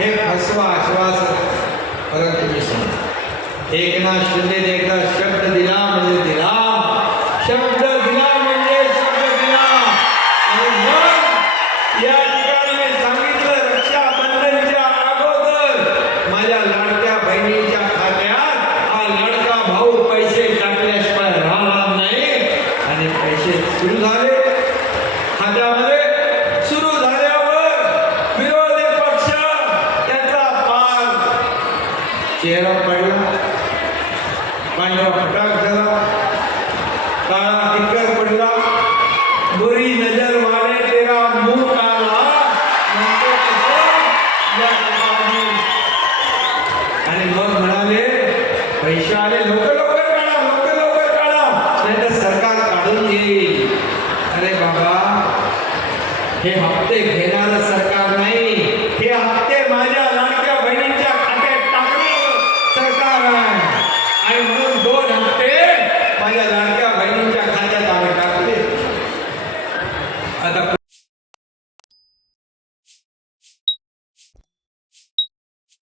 हे फसवा आश्वासन. परंतु मी सांगतो, एकनाथ शिंदेने एकदा शब्द दिला म्हणजे दिला, शब्द दिला म्हणजे शब्द दिला. आणि मग या ठिकाणी मी सांगितलं, रक्षाबंधनच्या अगोदर माझ्या लाडक्या बहिणीच्या खात्यात हा लाडका भाऊ पैसे टाकल्याशिवाय राहणार नाही. आणि पैसे सुरू झाले खात्यामध्ये. सुरू झाल्यावर विरोधी पक्ष त्याचा पार चेहरा पडला, पांढरा फटाक झाला, काळा टिक्कर पडला, बुरी नजर वाले तेरा मुंह काला. आणि मग म्हणाले, पैसे आले, लवकर लवकर काढा, लवकर लवकर काढा, नाही तर सरकार काढून येईल. अरे बाबा, हे हप्ते घेणार